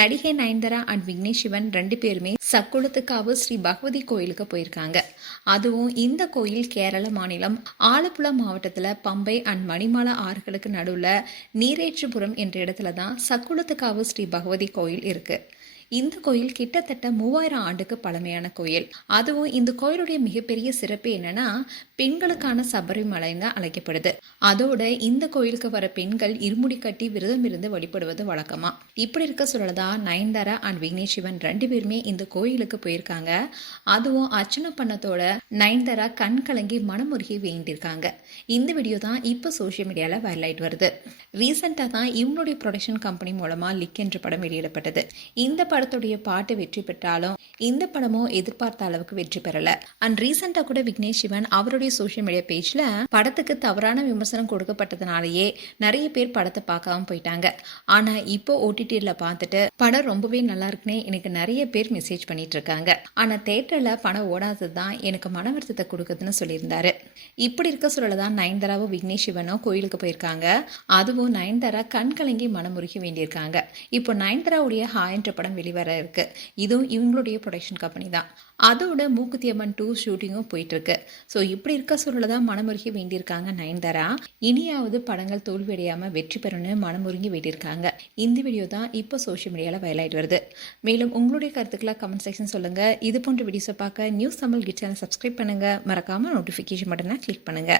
நடிகை நயன்தாரா அண்ட் விக்னேஷ் சிவன் 2 பேருமே சக்குளத்துக்காவு ஸ்ரீ பகவதி கோயிலுக்கு போயிருக்காங்க. அதுவும் இந்த கோயில் கேரள மாநிலம் ஆலப்புழா மாவட்டத்தில் பம்பை அண்ட் மணிமலை ஆறுகளுக்கு நடுவில் நீரேற்றுபுரம் என்ற இடத்துல தான் சக்குளத்துக்காவு ஸ்ரீ பகவதி கோயில் இருக்கு. இந்த கோயில் கிட்டத்தட்ட 3000 ஆண்டுக்கு பழமையான கோயில். அதுவும் இந்த கோயிலுடைய மிகப்பெரிய சிறப்பு என்னன்னா, பெண்களுக்கான சபரிமலைன்னு அழைக்கப்படுது. அதோட இந்த கோயிலுக்கு வர பெண்கள் இருமுடி கட்டி விரதம் இருந்து வழிபடுவது வழக்கமா. இப்படி இருக்க சொல்லதான் நயன்தாரா அண்ட் விக்னேஷ் சிவன் 2 பேருமே இந்த கோயிலுக்கு போயிருக்காங்க. அதுவும் அர்ச்சனை பண்ணத்தோட நயன்தாரா கண் கலங்கி மனமுருகி வேண்டியிருக்காங்க. இந்த வீடியோ தான் இப்போ சோஷியல் மீடியாவில் வைரல் ஆயிட்டு வருது. ரீசெண்டாக தான் இவங்களுடைய ப்ரொடக்ஷன் கம்பெனி மூலமா லிக் என்ற படம் வெளியிடப்பட்டது. இந்த படத்துடைய பாட்டு வெற்றி பெற்றாலும் இந்த படமும் எதிர்பார்த்த அளவுக்கு வெற்றி பெறல. அண்ட் ரீசெண்டா கூட விக்னேஷ் சிவன் அவருடைய சோஷியல் மீடியா பேஜ்ல படத்துக்கு தவறான விமர்சனம் கொடுக்கப்பட்டதுனாலேயே நிறைய பேர் படத்தை பார்க்காம போயிட்டாங்க. ஆனா இப்போ ஓடிடில பார்த்துட்டு படம் ரொம்பவே நல்லா இருக்குன்னு எனக்கு நிறைய பேர் மெசேஜ் பண்ணிட்டு இருக்காங்க. ஆனா தியேட்டர்ல படம் ஓடாதது தான் எனக்கு மன வருத்தத்தை கொடுக்குதுன்னு சொல்லியிருந்தாரு. இப்படி இருக்க சொல்லதான் நயன்தாராவும் விக்னேஷ் சிவனும் கோயிலுக்கு போயிருக்காங்க. அதுவும் நயன்தாரா கண் கலங்கி மனமுருகி வேண்டியிருக்காங்க. இப்போ நயன்தாராவுடைய ஹாய் என்ற படம் வெளிவர இருக்கு. இதுவும் இவங்களுடைய ப்ரொடக்ஷன் கம்பெனி தான். அதோட மூக்குத்தி அம்மன் 2 ஷூட்டிங்கும் போயிட்டு இருக்கு. ஸோ இப்படி இருக்க சூழலதான் மனமுருகி வேண்டியிருக்காங்க நயன்தாரா. இனியாவது படங்கள் தோல்வியடையாம வெற்றி பெறணும்னு மனமுருகி வேண்டியிருக்காங்க. இந்த வீடியோ தான் இப்போ சோஷியல் மீடியாவில் வைரல் ஆயிட்டு வருது. மேலும் உங்களுடைய கருத்துக்களை கமெண்ட் செக்ஷன் சொல்லுங்க. இது போன்ற வீடியோஸை பார்க்க news Tamil kid channel subscribe பண்ணுங்க. மறக்காம நோட்டிஃபிகேஷன் பட்டனை கிளிக் பண்ணுங்க.